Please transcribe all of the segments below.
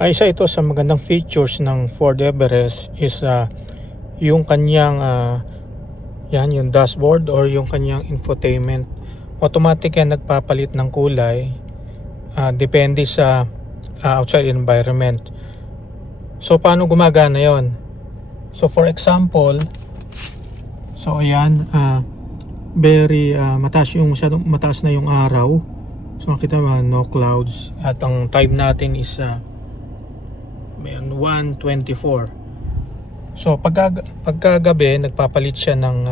Isa ito sa magandang features ng Ford Everest is yung kanyang yung dashboard or yung kanyang infotainment. Automatic yan nagpapalit ng kulay depende sa outside environment. So paano gumagana yon? So for example, so ayan, very masyadong mataas na yung araw. So makita mo, no clouds, at ang time natin is 1:24. So pagkagabi nagpapalit siya ng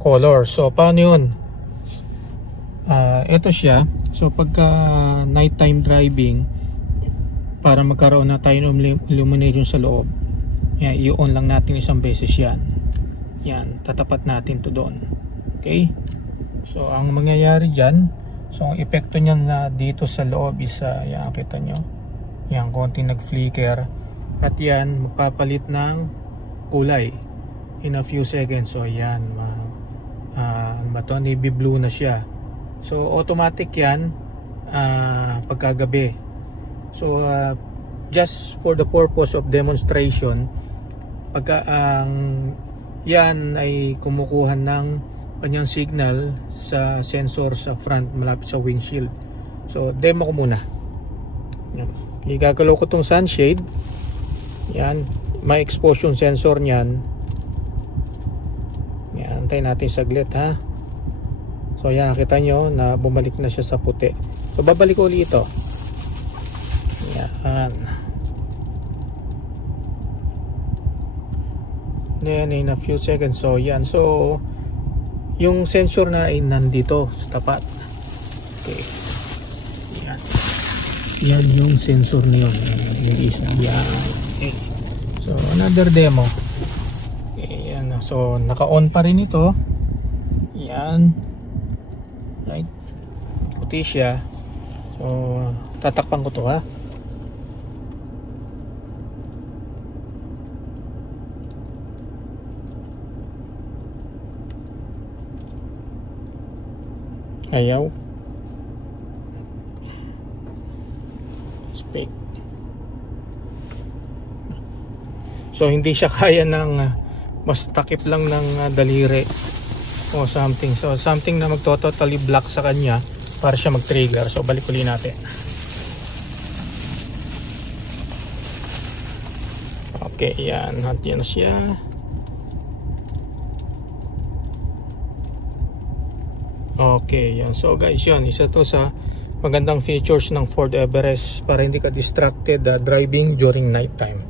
color. So paano yun? Ito siya. So pagka nighttime driving, para magkaroon na tayo ng illumination sa loob, yan, i-on lang natin isang beses yan. Yan, tatapat natin to doon. Okay? So ang mangyayari dyan, so ang epekto niyan na dito sa loob is yan, kita nyo, yan, konting nag-flicker, at yan, magpapalit ng kulay in a few seconds. So yan, navy blue na siya. So automatic yan pagkagabi. So just for the purpose of demonstration, pagka yan ay kumukuha ng kanyang signal sa sensor sa front malapit sa windshield. So demo ko muna. Yan. Igagalaw ko tong sunshade. Yan, may exposure sensor niyan. Yan, antayin natin saglit ha. So yan, nakita nyo na bumalik na siya sa puti. So babalik ko ulit ito. Yan. Then in a few seconds. So yan, so yung sensor na ay nandito sa tapat. Okay. Yan. Yan yung sensor na yun. Yan. Okay. So another demo. Okay, yan. So naka-on pa rin ito. Yan. Right. Puti siya. So tatakpan ko to ha. Ayaw. Speak. So hindi siya kaya ng mas takip lang ng daliri o something. So something na magto-totally block sa kanya para siya mag-trigger. So balik ulit natin. Okay, yan. Yan na siya. Okay, yan. So guys, yun. Isa to sa magandang features ng Ford Everest para hindi ka distracted driving during night time.